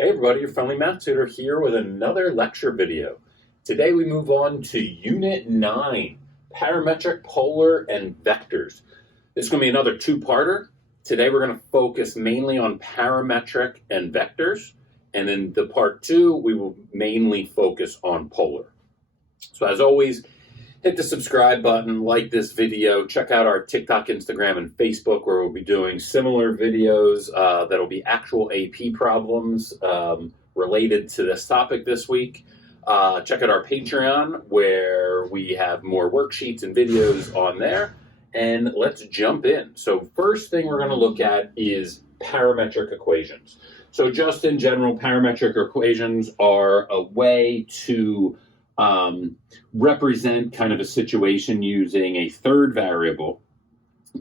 Hey everybody, your Friendly Math Tutor here with another lecture video. Today we move on to Unit 9, Parametric, Polar, and Vectors. This is going to be another two-parter. Today we're going to focus mainly on parametric and vectors, and in the part 2 we will mainly focus on polar. So as always, hit the subscribe button, like this video, check out our TikTok, Instagram, and Facebook where we'll be doing similar videos that'll be actual AP problems related to this topic this week. Check out our Patreon where we have more worksheets and videos on there. And let's jump in. So first thing we're going to look at is parametric equations. So just in general, parametric equations are a way to represent kind of a situation using a third variable,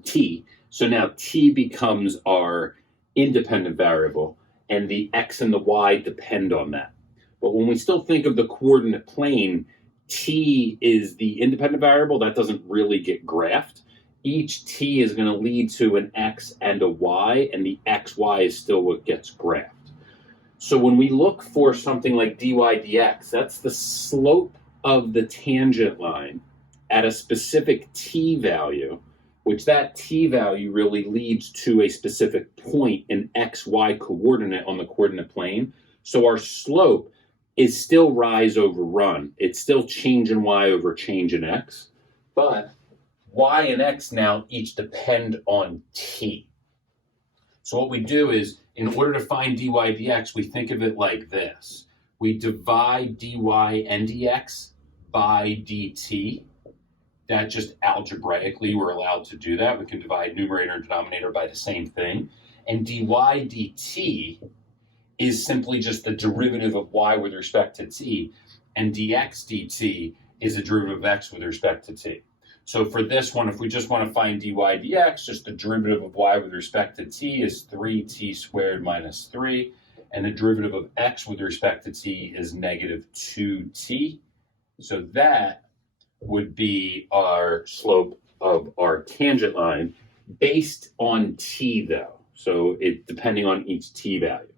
t. So now t becomes our independent variable, and the x and the y depend on that. But when we still think of the coordinate plane, t is the independent variable. That doesn't really get graphed. Each t is going to lead to an x and a y, and the xy is still what gets graphed. So when we look for something like dy dx, that's the slope of the tangent line at a specific t value, which that t value really leads to a specific point in xy coordinate on the coordinate plane. So our slope is still rise over run. It's still change in y over change in x, but y and x now each depend on t. So what we do is, in order to find dy dx, we think of it like this. We divide dy and dx by dt. That just algebraically, we're allowed to do that. We can divide numerator and denominator by the same thing. And dy dt is simply just the derivative of y with respect to t. And dx dt is a derivative of x with respect to t. So for this one, if we just want to find dy dx, just the derivative of y with respect to t is 3t squared minus 3. And the derivative of x with respect to t is negative 2t. So that would be our slope of our tangent line based on t though. So it depending on each t value.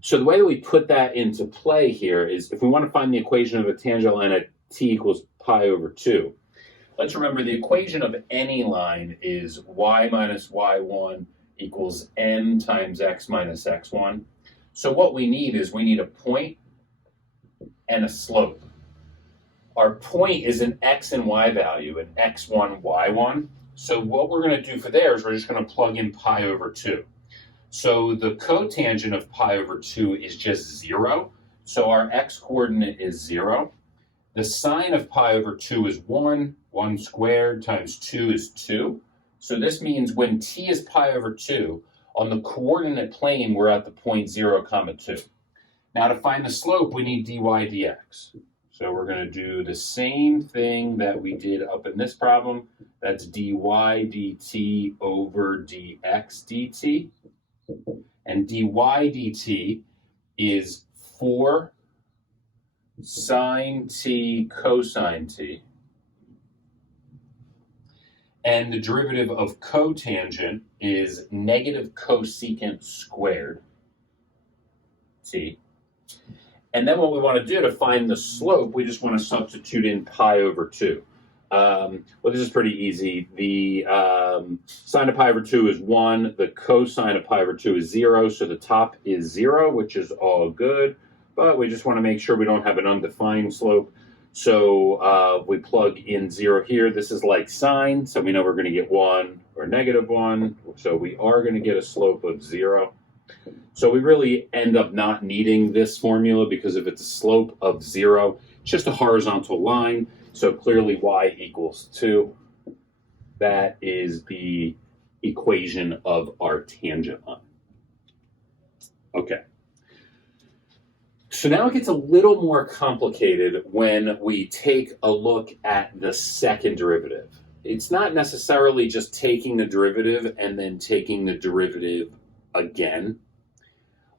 So the way that we put that into play here is if we want to find the equation of a tangent line at t equals pi over 2. Let's remember the equation of any line is y minus y1 equals m times x minus x1. So what we need is we need a point and a slope. Our point is an x and y value, an x1, y1. So what we're going to do for there is we're just going to plug in pi over 2. So the cotangent of pi over 2 is just 0. So our x coordinate is 0. The sine of pi over 2 is 1. 1 squared times 2 is 2. So this means when t is pi over 2, on the coordinate plane, we're at the point 0, 2. Now to find the slope, we need dy dx. So we're going to do the same thing that we did up in this problem. That's dy dt over dx dt. And dy dt is 4 sine t cosine t. And the derivative of cotangent is negative cosecant squared t. And then what we want to do to find the slope, we just want to substitute in pi over 2. Well, this is pretty easy. The sine of pi over 2 is 1. The cosine of pi over 2 is 0. So the top is 0, which is all good. But we just want to make sure we don't have an undefined slope. So we plug in 0 here. This is like sine, so we know we're going to get 1 or negative 1. So we are going to get a slope of 0. So we really end up not needing this formula because if it's a slope of 0, it's just a horizontal line. So clearly y equals 2. That is the equation of our tangent line. Okay. So now it gets a little more complicated when we take a look at the second derivative. It's not necessarily just taking the derivative and then taking the derivative again.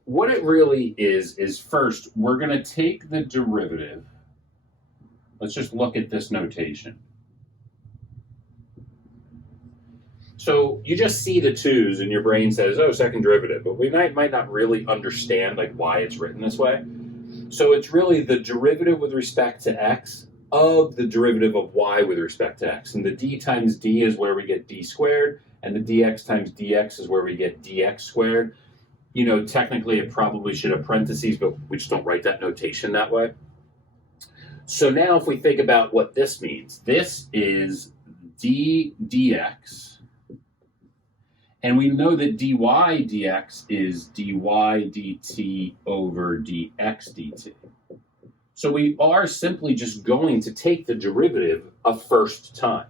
What it really is first, we're going to take the derivative. Let's just look at this notation. So So you just see the 2's and your brain says, oh, second derivative, but we might not really understand like why it's written this way. So it's really the derivative with respect to x of the derivative of y with respect to x. And the d times d is where we get d squared, and the dx times dx is where we get dx squared. You know, technically it probably should have parentheses, but we just don't write that notation that way. So now if we think about what this means, this is d dx, and we know that dy dx is dy dt over dx dt. So we are simply just going to take the derivative a first time.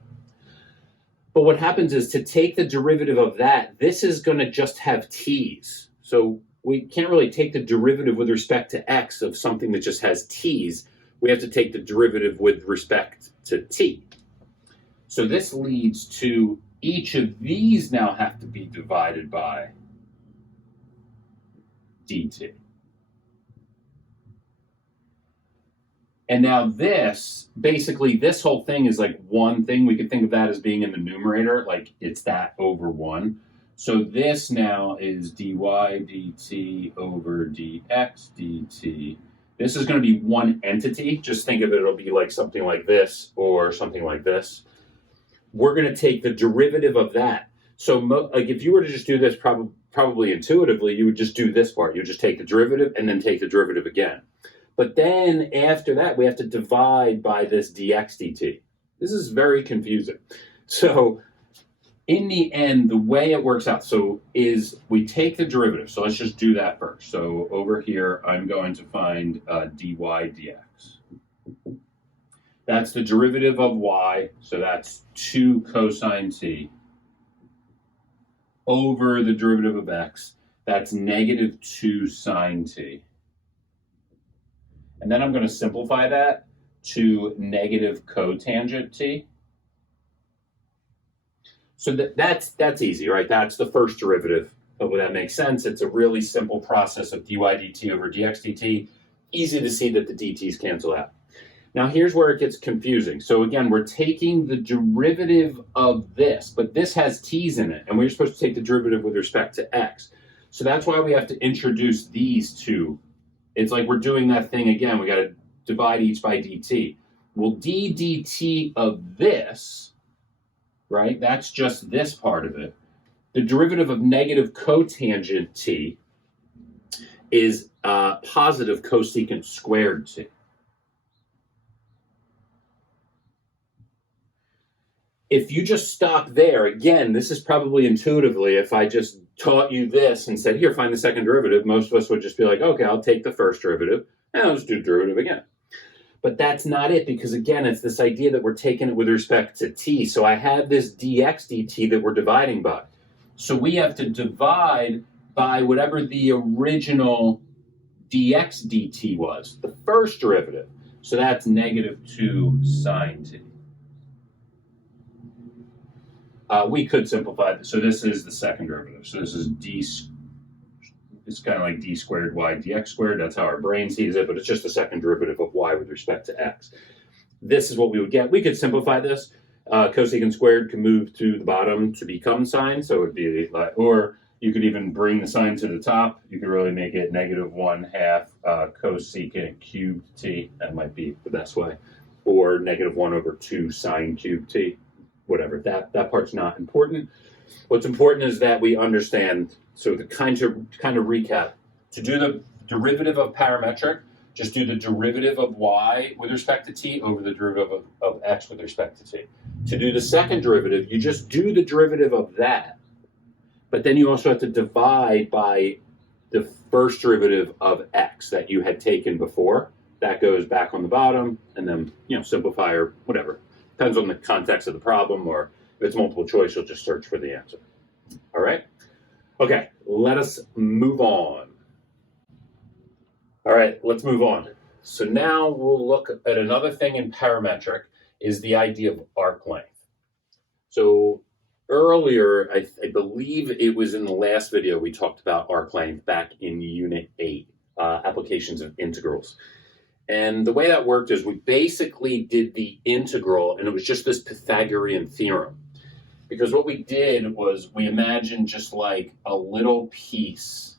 But what happens is to take the derivative of that, this is going to just have t's. So we can't really take the derivative with respect to x of something that just has t's. We have to take the derivative with respect to t. So this leads to each of these now have to be divided by dt. And now this, basically this whole thing is like one thing. We could think of that as being in the numerator, like it's that over 1. So this now is dy dt over dx dt. This is going to be one entity. Just think of it, it'll be like something like this or something like this. We're going to take the derivative of that. So like if you were to just do this probably intuitively, you would just do this part. You would just take the derivative and then take the derivative again. But then after that, we have to divide by this dx dt. This is very confusing. So in the end, the way it works out, so is we take the derivative. So let's just do that first. So over here, I'm going to find dy dx. That's the derivative of y, so that's 2 cosine t over the derivative of x. That's negative 2 sine t. And then I'm going to simplify that to negative cotangent t. So that's easy, right? That's the first derivative. Hopefully that makes sense. It's a really simple process of dy dt over dx dt. Easy to see that the dt's cancel out. Now here's where it gets confusing. So again, we're taking the derivative of this, but this has t's in it, and we're supposed to take the derivative with respect to x. So that's why we have to introduce these two. It's like we're doing that thing again. We got to divide each by dt. Well, d dt of this, right? That's just this part of it. The derivative of negative cotangent t is positive cosecant squared t. If you just stop there, again, this is probably intuitively, if I just taught you this and said, here, find the second derivative, most of us would just be like, okay, I'll take the first derivative, and I'll just do derivative again. But that's not it, because again, it's this idea that we're taking it with respect to t. So I have this dx dt that we're dividing by. So we have to divide by whatever the original dx dt was, the first derivative. So that's negative 2 sine t. We could simplify this. So this is the second derivative. So this is d. It's kind of like d squared y dx squared. That's how our brain sees it, but it's just the second derivative of y with respect to x. This is what we would get. We could simplify this. Cosecant squared can move to the bottom to become sine. So it would be like, or you could even bring the sine to the top. You could really make it negative 1/2 cosecant cubed t. That might be the best way. Or negative 1/2 sine cubed t. Whatever, that part's not important. What's important is that we understand, so the kind of recap, to do the derivative of parametric, just do the derivative of y with respect to t over the derivative of x with respect to t. To do the second derivative, you just do the derivative of that, but then you also have to divide by the first derivative of x that you had taken before. That goes back on the bottom, and then, simplify or whatever. Depends on the context of the problem, or if it's multiple choice, you'll just search for the answer. All right? Okay, let us move on. All right, let's move on. So now we'll look at another thing in parametric, is the idea of arc length. So earlier, I believe it was in the last video, we talked about arc length back in Unit 8, applications of integrals. And the way that worked is we basically did the integral, and it was just this Pythagorean theorem. Because what we did was we imagined just like a little piece,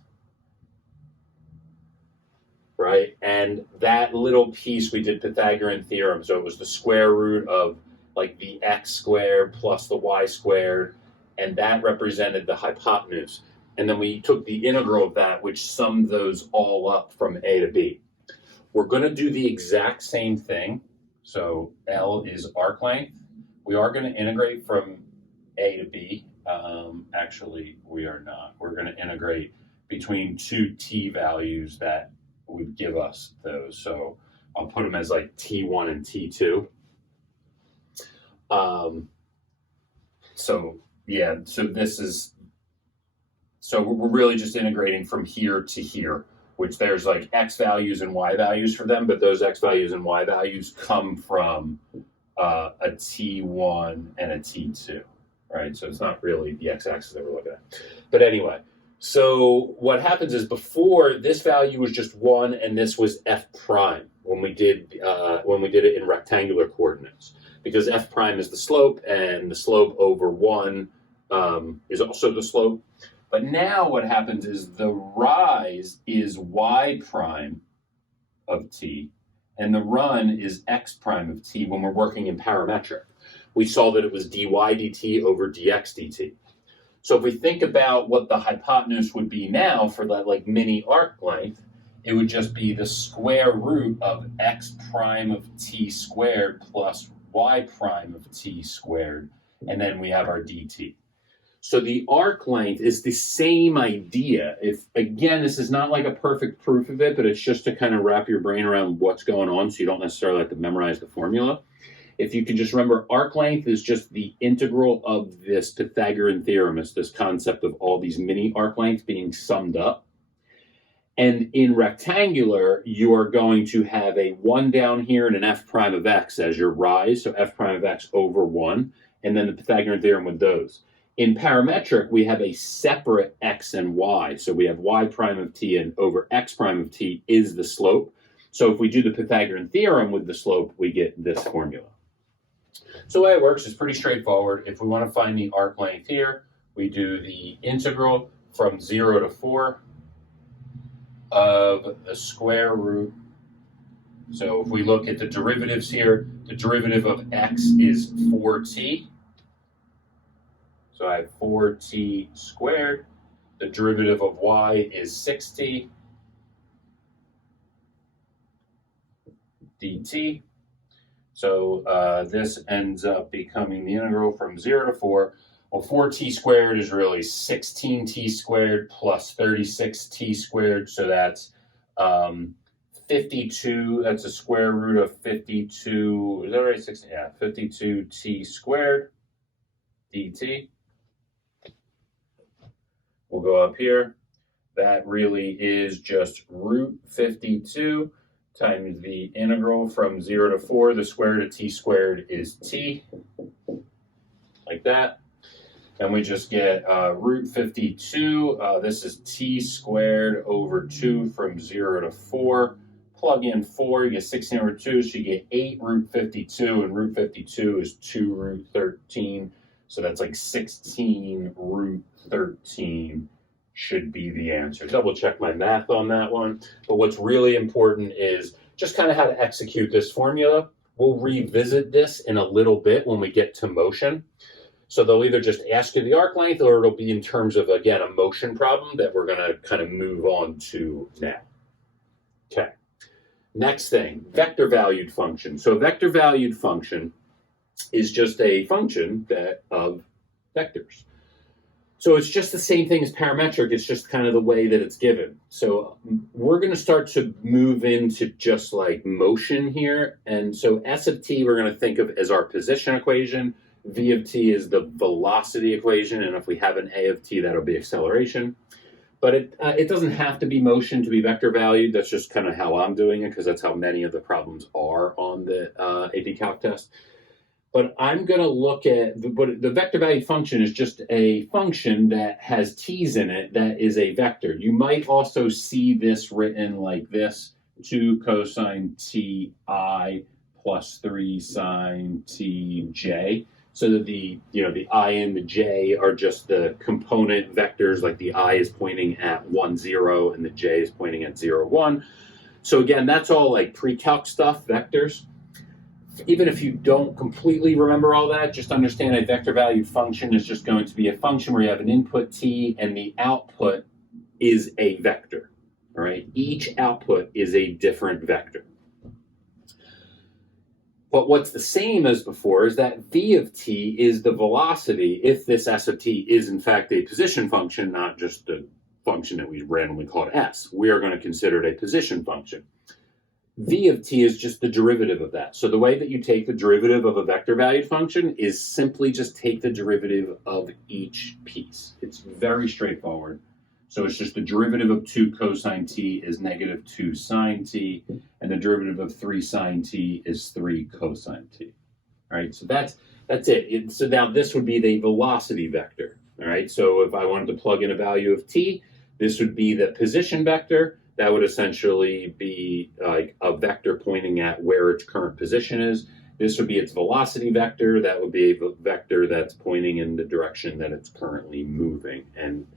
right? And that little piece we did Pythagorean theorem. So it was the square root of like the x squared plus the y squared, and that represented the hypotenuse. And then we took the integral of that, which summed those all up from A to B. We're going to do the exact same thing. So L is arc length. We are going to integrate from A to B. Actually, we are not. We're going to integrate between two t values that would give us those. So I'll put them as like t1 and t2. So we're really just integrating from here to here, which there's like x values and y values for them, but those x values and y values come from a t1 and a t2, right? So it's not really the x-axis that we're looking at. But anyway, so what happens is before this value was just 1 and this was f prime when we did it in rectangular coordinates, because f prime is the slope and the slope over 1 is also the slope. But now what happens is the rise is y prime of t, and the run is x prime of t when we're working in parametric. We saw that it was dy dt over dx dt. So if we think about what the hypotenuse would be now for that like mini arc length, it would just be the square root of x prime of t squared plus y prime of t squared, and then we have our dt. So the arc length is the same idea. If, again, this is not like a perfect proof of it, but it's just to kind of wrap your brain around what's going on so you don't necessarily have to memorize the formula. If you can just remember, arc length is just the integral of this Pythagorean theorem. It's this concept of all these mini arc lengths being summed up. And in rectangular, you are going to have a 1 down here and an f prime of x as your rise, so f prime of x over 1, and then the Pythagorean theorem with those. In parametric, we have a separate x and y. So we have y prime of t and over x prime of t is the slope. So if we do the Pythagorean theorem with the slope, we get this formula. So the way it works is pretty straightforward. If we want to find the arc length here, we do the integral from 0 to 4 of the square root. So if we look at the derivatives here, the derivative of x is 4t. So I have 4t squared. The derivative of y is 6t dt. So this ends up becoming the integral from 0 to 4. Well, 4t squared is really 16t squared plus 36t squared. So that's 52. That's a square root of 52. Is that right? 16? Yeah, 52t squared dt. We'll go up here. That really is just root 52 times the integral from 0 to 4. The square root of t squared is t, like that. And we just get root 52. This is t squared over 2 from 0 to 4. Plug in 4, you get 16 over 2, so you get 8 root 52, and root 52 is 2 root 13. So that's like 16 root 13 should be the answer. Double check my math on that one. But what's really important is just kind of how to execute this formula. We'll revisit this in a little bit when we get to motion. So they'll either just ask you the arc length, or it'll be in terms of, again, a motion problem that we're going to kind of move on to now. Okay. Next thing, vector valued function. So a vector valued function is just a function of vectors. So it's just the same thing as parametric. It's just kind of the way that it's given. So we're going to start to move into just like motion here. And so S of t we're going to think of as our position equation. V of t is the velocity equation. And if we have an A of t, that'll be acceleration. But it doesn't have to be motion to be vector valued. That's just kind of how I'm doing it, because that's how many of the problems are on the AP Calc test. But I'm going to look at, the vector valued function is just a function that has t's in it that is a vector. You might also see this written like this, 2 cosine ti plus 3 sine tj. so that the I and the j are just the component vectors, like the I is pointing at 1, 0, and the j is pointing at 0, 1. So again, that's all like pre-calc stuff, vectors. Even if you don't completely remember all that, just understand a vector valued function is just going to be a function where you have an input t and the output is a vector. All right, each output is a different vector. But what's the same as before is that v of t is the velocity if this s of t is in fact a position function, not just a function that we randomly called s. We are going to consider it a position function. V of t is just the derivative of that. So the way that you take the derivative of a vector valued function is simply just take the derivative of each piece. It's very straightforward. So it's just the derivative of 2 cosine t is negative 2 sine t, and the derivative of 3 sine t is 3 cosine t. All right, so that's it. So now this would be the velocity vector. All right, so if I wanted to plug in a value of t, this would be the position vector. That would essentially be like a vector pointing at where its current position is. This would be its velocity vector. That would be a vector that's pointing in the direction that it's currently moving. And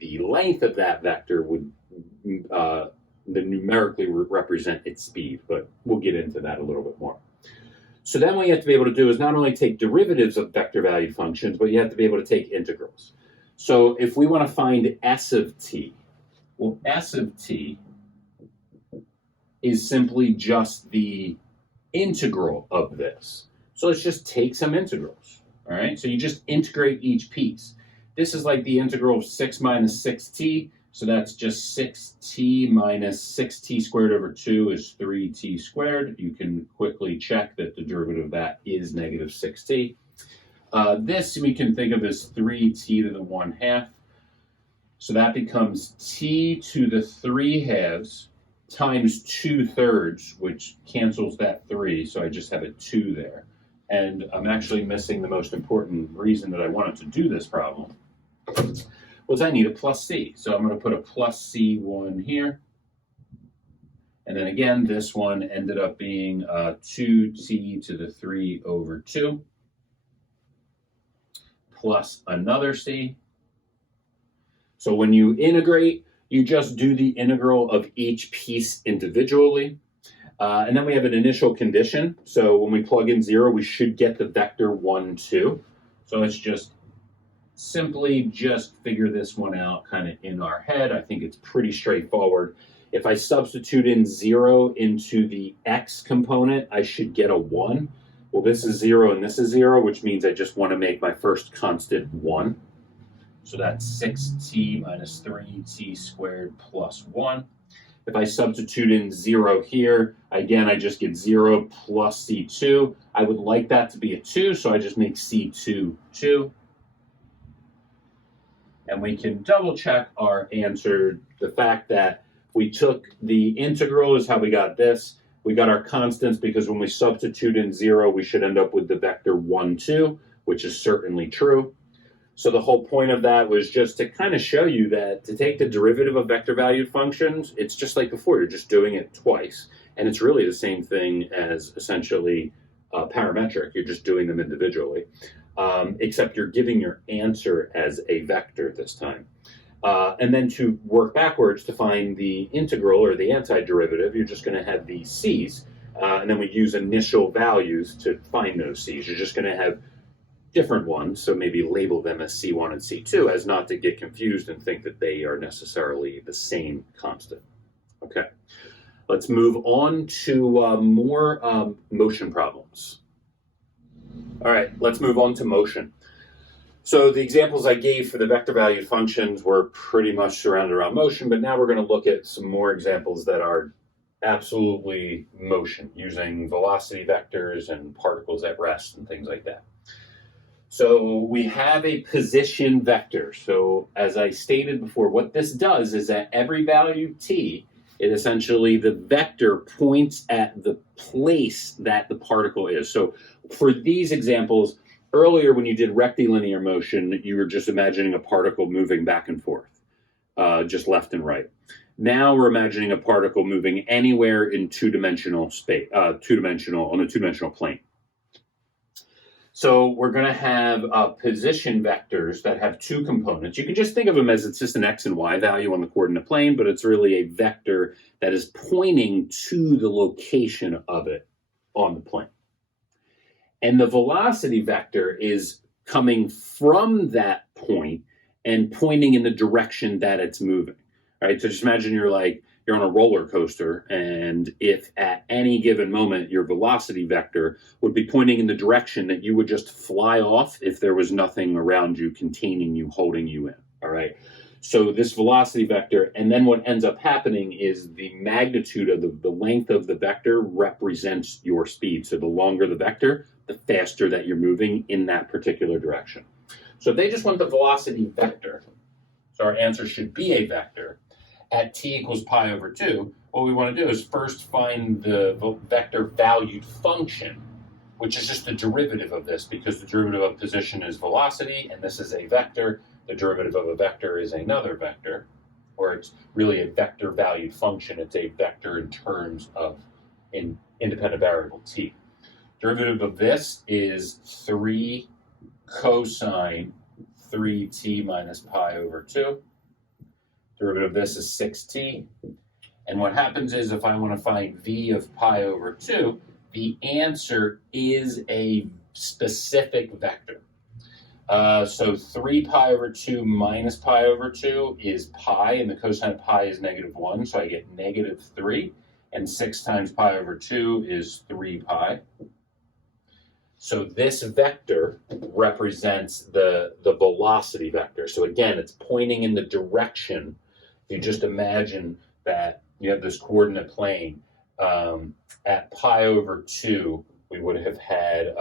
the length of that vector would numerically represent its speed, but we'll get into that a little bit more. So then what you have to be able to do is not only take derivatives of vector valued functions, but you have to be able to take integrals. So if we want to find s of t, well, s of t is simply just the integral of this. So let's just take some integrals, all right? So you just integrate each piece. This is like the integral of 6 minus 6t, so that's just 6t minus 6t squared over 2 is 3t squared. You can quickly check that the derivative of that is negative 6t. This we can think of as 3t to the 1/2. So that becomes t to the 3/2 times 2/3, which cancels that 3, so I just have a 2 there. And I'm actually missing the most important reason that I wanted to do this problem, was I need a plus c. So I'm going to put a plus c1 here. And then again, this one ended up being 2t to the 3 over 2 plus another c. So when you integrate, you just do the integral of each piece individually. And then we have an initial condition. So when we plug in 0, we should get the vector 1, 2. So let's just simply just figure this one out kind of in our head. I think it's pretty straightforward. If I substitute in 0 into the x component, I should get a 1. Well, this is 0 and this is 0, which means I just want to make my first constant 1. So that's 6t minus 3t squared plus 1. If I substitute in 0 here, again, I just get 0 plus c2. I would like that to be a 2, so I just make c2 2. And we can double check our answer. The fact that we took the integral is how we got this. We got our constants because when we substitute in 0, we should end up with the vector 1, 2, which is certainly true. So the whole point of that was just to kind of show you that to take the derivative of vector valued functions, it's just like before, you're just doing it twice. And it's really the same thing as essentially parametric. You're just doing them individually, except you're giving your answer as a vector this time. And then to work backwards to find the integral or the antiderivative, you're just going to have these c's. And then we use initial values to find those c's. You're just going to have different ones, so maybe label them as C1 and C2 as not to get confused and think that they are necessarily the same constant. Okay, let's move on to more motion problems. All right, let's move on to motion. So the examples I gave for the vector valued functions were pretty much surrounded around motion, but now we're going to look at some more examples that are absolutely motion, using velocity vectors and particles at rest and things like that. So we have a position vector. So as I stated before, what this does is at every value t, it essentially, the vector points at the place that the particle is. So for these examples, earlier when you did rectilinear motion, you were just imagining a particle moving back and forth, just left and right. Now we're imagining a particle moving anywhere in two-dimensional space, on a two-dimensional plane. So we're going to have position vectors that have two components. You can just think of them as it's just an x and y value on the coordinate plane, but it's really a vector that is pointing to the location of it on the plane. And the velocity vector is coming from that point and pointing in the direction that it's moving. All right, so just imagine you're on a roller coaster, and if at any given moment your velocity vector would be pointing in the direction that you would just fly off if there was nothing around you containing you, holding you in. All right, so this velocity vector, and then what ends up happening is the magnitude of the length of the vector represents your speed. So the longer the vector, the faster that you're moving in that particular direction. So if they just want the velocity vector, so our answer should be a vector, at t equals pi over 2, what we want to do is first find the vector valued function, which is just the derivative of this, because the derivative of position is velocity, and this is a vector. The derivative of a vector is another vector, or it's really a vector valued function. It's a vector in terms of an independent variable t. Derivative of this is 3 cosine 3t minus pi over 2. Derivative of this is 6t. And what happens is if I want to find v of pi over 2, the answer is a specific vector. So 3 pi over 2 minus pi over 2 is pi, and the cosine of pi is -1, so I get -3. And 6 times pi over 2 is 3 pi. So this vector represents the velocity vector. So again, it's pointing in the direction. If you just imagine that you have this coordinate plane, at pi over 2, we would have had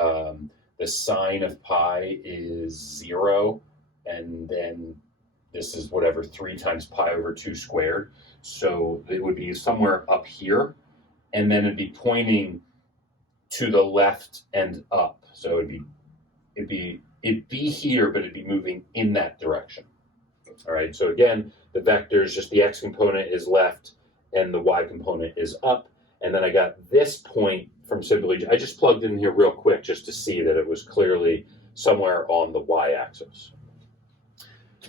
the sine of pi is 0, and then this is whatever 3 times pi over 2 squared. So it would be somewhere up here, and then it'd be pointing to the left and up. So it'd be here, but it'd be moving in that direction. All right, so again, the vector is just the x component is left and the y component is up. And then I got this point from simply, I just plugged in here real quick just to see that it was clearly somewhere on the y-axis.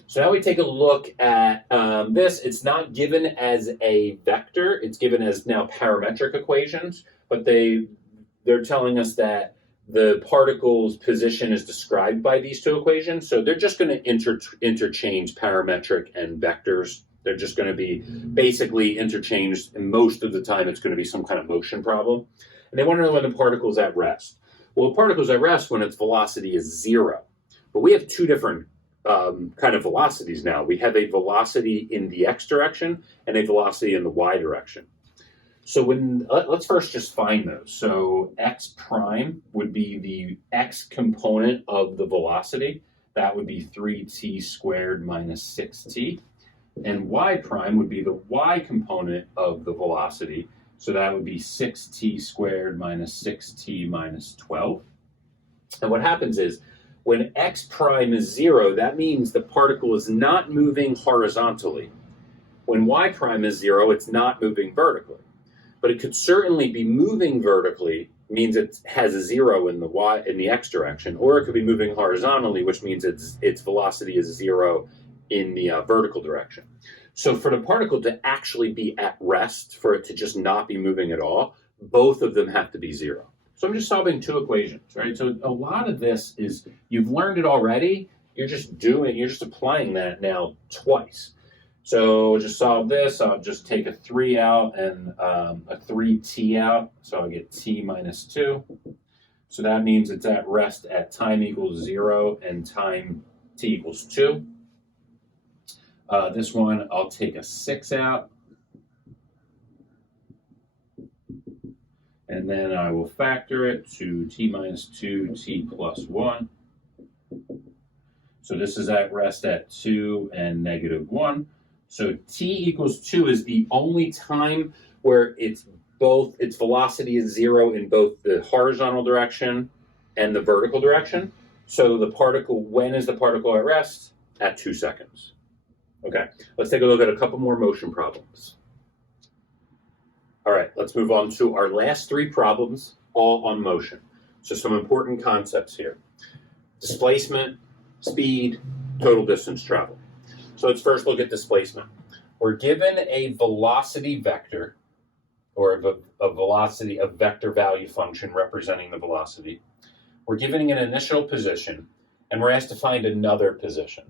So now we take a look at this. It's not given as a vector. It's given as now parametric equations, but they're telling us that the particle's position is described by these two equations. So they're just going to interchange parametric and vectors. They're just going to be basically interchanged, and most of the time it's going to be some kind of motion problem. And they want to know when the particle's at rest. Well, the particle's at rest when its velocity is 0. But we have two different kind of velocities now. We have a velocity in the x direction and a velocity in the y direction. So let's first just find those. So x prime would be the x component of the velocity. That would be 3t squared minus 6t. And y prime would be the y component of the velocity. So that would be 6t squared minus 6t minus 12. And what happens is when x prime is 0, that means the particle is not moving horizontally. When y prime is 0, it's not moving vertically. But it could certainly be moving vertically, means it has a 0 in the x direction, or it could be moving horizontally, which means its velocity is 0 in the vertical direction. So for the particle to actually be at rest, for it to just not be moving at all, both of them have to be 0. So I'm just solving two equations, right? So a lot of this is, you've learned it already, you're just applying that now twice. So just solve this. I'll just take a 3 out and a 3t out. So I'll get t minus 2. So that means it's at rest at time equals 0 and time t equals 2. This one, I'll take a 6 out. And then I will factor it to t minus 2, t plus 1. So this is at rest at 2 and -1. So t equals 2 is the only time where its velocity is 0 in both the horizontal direction and the vertical direction. So the particle, when is the particle at rest? At 2 seconds. Okay, let's take a look at a couple more motion problems. All right, let's move on to our last 3 problems, all on motion. So some important concepts here. displacement, speed, total distance traveled. So let's first look at displacement. We're given a velocity vector, or a vector value function representing the velocity. We're given an initial position, and we're asked to find another position.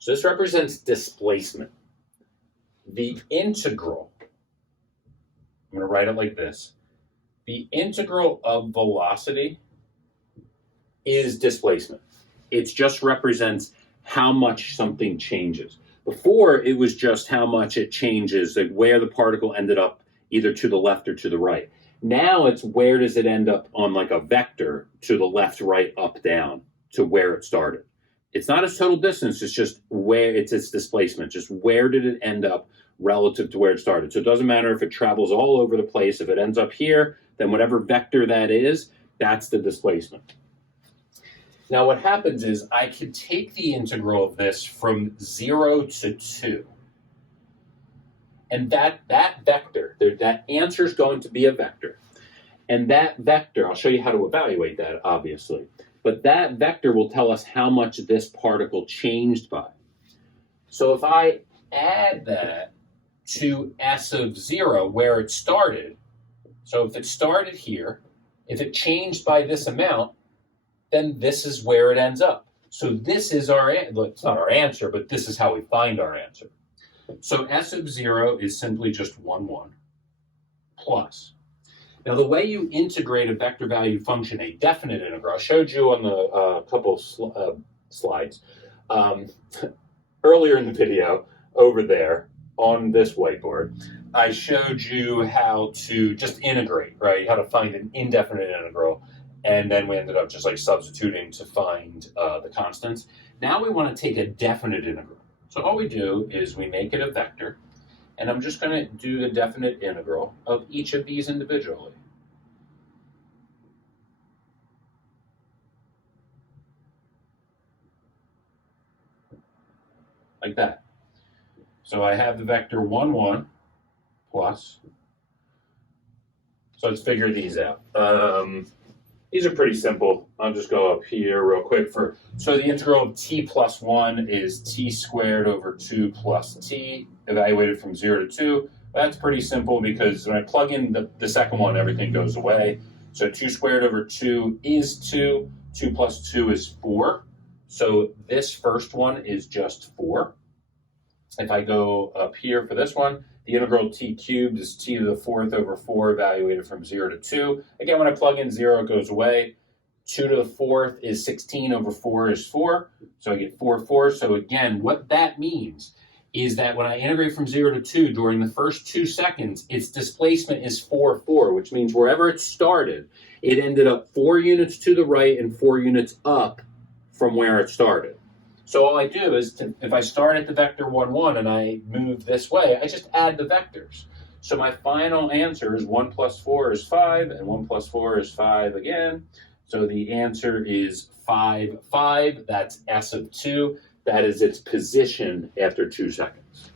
So this represents displacement. The integral, I'm going to write it like this. The integral of velocity is displacement. It just represents how much something changes. Before, it was just how much it changes, like where the particle ended up, either to the left or to the right. Now it's where does it end up on like a vector to the left, right, up, down to where it started. It's not its total distance, it's just where it's its displacement, just where did it end up relative to where it started. So it doesn't matter if it travels all over the place. If it ends up here, then whatever vector that is, that's the displacement. Now what happens is I could take the integral of this from 0 to 2. And that vector, that answer is going to be a vector. And that vector, I'll show you how to evaluate that, obviously. But that vector will tell us how much this particle changed by. So if I add that to s of 0, where it started, so if it started here, if it changed by this amount, then this is where it ends up. So this is our, it's not our answer, but this is how we find our answer. So s of 0 is simply just 1, 1 plus. Now the way you integrate a vector value function, a definite integral, I showed you on the couple slides earlier in the video over there on this whiteboard. I showed you how to just integrate, right? How to find an indefinite integral. And then we ended up just like substituting to find the constants. Now we want to take a definite integral. So all we do is we make it a vector, and I'm just going to do the definite integral of each of these individually. Like that. So I have the vector 1, 1 plus. So let's figure these out. These are pretty simple. I'll just go up here real quick. So the integral of t plus 1 is t squared over 2 plus t, evaluated from 0 to 2. That's pretty simple because when I plug in the second one, everything goes away. So 2 squared over 2 is 2. 2 plus 2 is 4. So this first one is just 4. If I go up here for this one, the integral of t cubed is t to the 4th over 4, evaluated from 0 to 2. Again, when I plug in 0, it goes away. 2 to the 4th is 16 over 4 is 4. So I get 4, 4. So again, what that means is that when I integrate from 0 to 2, during the first 2 seconds, its displacement is 4, 4, which means wherever it started, it ended up 4 units to the right and 4 units up from where it started. So all I do is, if I start at the vector 1, 1 and I move this way, I just add the vectors. So my final answer is 1 plus 4 is 5, and 1 plus 4 is 5 again. So the answer is 5, 5. That's s of 2. That is its position after 2 seconds.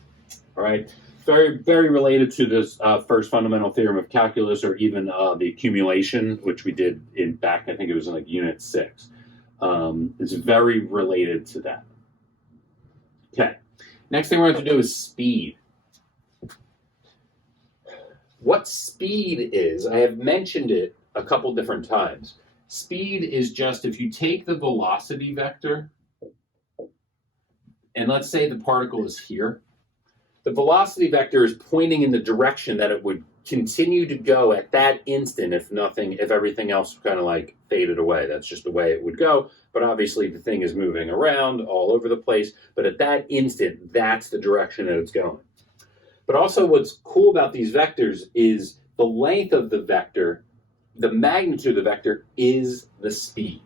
All right. Very, very related to this first fundamental theorem of calculus, or even the accumulation, which we did in back, I think it was in like unit 6. It's very related to that. Okay, next thing we're going to do is speed. What speed is, I have mentioned it a couple different times. Speed is just if you take the velocity vector, and let's say the particle is here, the velocity vector is pointing in the direction that it would continue to go at that instant if everything else kind of like faded away. That's just the way it would go. But obviously the thing is moving around all over the place. But at that instant, that's the direction that it's going. But also what's cool about these vectors is the length of the vector, the magnitude of the vector is the speed.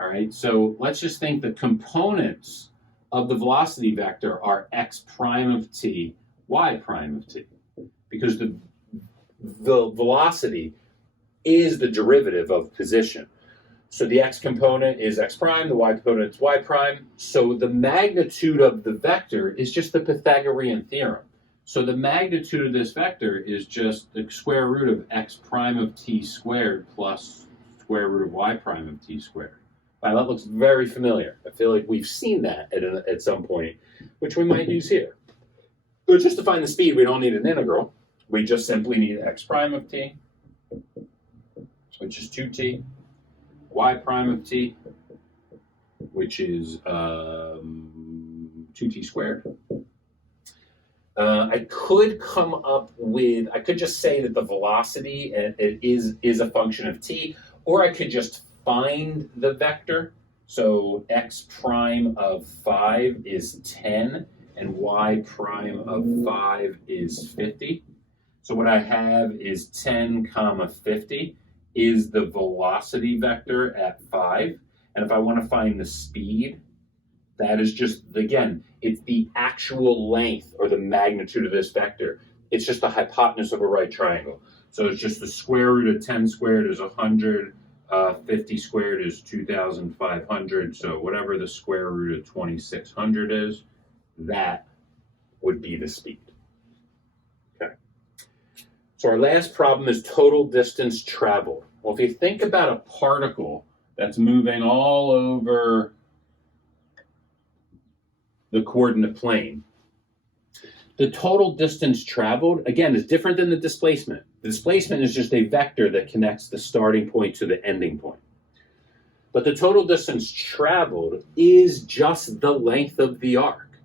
All right, so let's just think the components of the velocity vector are x prime of t, y prime of t. Because the velocity is the derivative of position. So the x component is x prime, the y component is y prime. So the magnitude of the vector is just the Pythagorean theorem. So the magnitude of this vector is just the square root of x prime of t squared plus square root of y prime of t squared. Wow, that looks very familiar. I feel like we've seen that at some point, which we might use here. But just to find the speed, we don't need an integral. We just simply need x prime of t, which is 2t, y prime of t, which is 2t squared. I could come up with, I could just say that the velocity is a function of t, or I could just find the vector. So x prime of 5 is 10, and y prime of 5 is 50. So what I have is 10 comma 50 is the velocity vector at 5. And if I want to find the speed, that is just, again, it's the actual length or the magnitude of this vector. It's just the hypotenuse of a right triangle. So it's just the square root of 10 squared is 100, 50 squared is 2,500. So whatever the square root of 2,600 is, that would be the speed. Okay. So our last problem is total distance traveled. Well, if you think about a particle that's moving all over the coordinate plane, the total distance traveled, again, is different than the displacement. The displacement is just a vector that connects the starting point to the ending point. But the total distance traveled is just the length of the arc.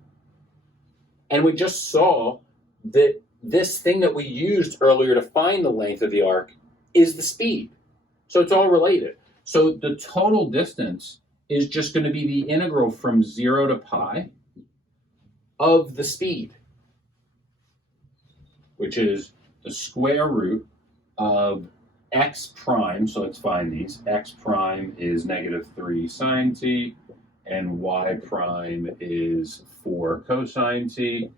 And we just saw that this thing that we used earlier to find the length of the arc is the speed. So it's all related. So the total distance is just going to be the integral from 0 to pi of the speed, which is the square root of x prime. So let's find these. X prime is -3 sine t, and y prime is 4 cosine t.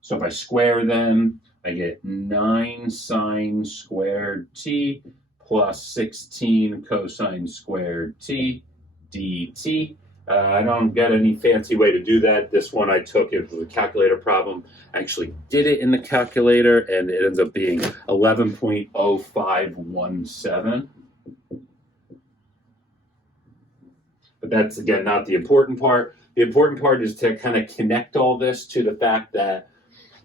So if I square them, I get 9 sine squared t plus 16 cosine squared t dt. I don't get any fancy way to do that. This one I took, it was a calculator problem. I actually did it in the calculator, and it ends up being 11.0517. But that's, again, not the important part. The important part is to kind of connect all this to the fact that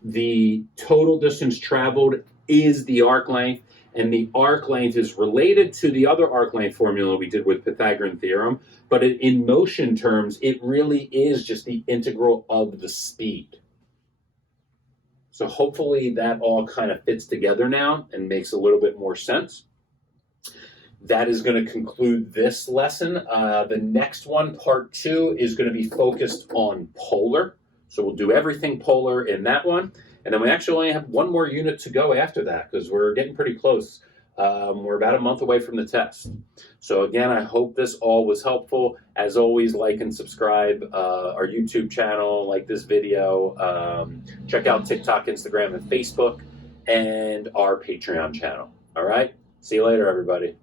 the total distance traveled is the arc length, and the arc length is related to the other arc length formula we did with Pythagorean theorem, but in motion terms, it really is just the integral of the speed. So hopefully that all kind of fits together now and makes a little bit more sense. That is going to conclude this lesson. The next one, part 2, is going to be focused on polar. So we'll do everything polar in that one. And then we actually only have one more unit to go after that because we're getting pretty close. We're about a month away from the test. So again, I hope this all was helpful. As always, like and subscribe our YouTube channel, like this video. Check out TikTok, Instagram, and Facebook, and our Patreon channel. All right? See you later, everybody.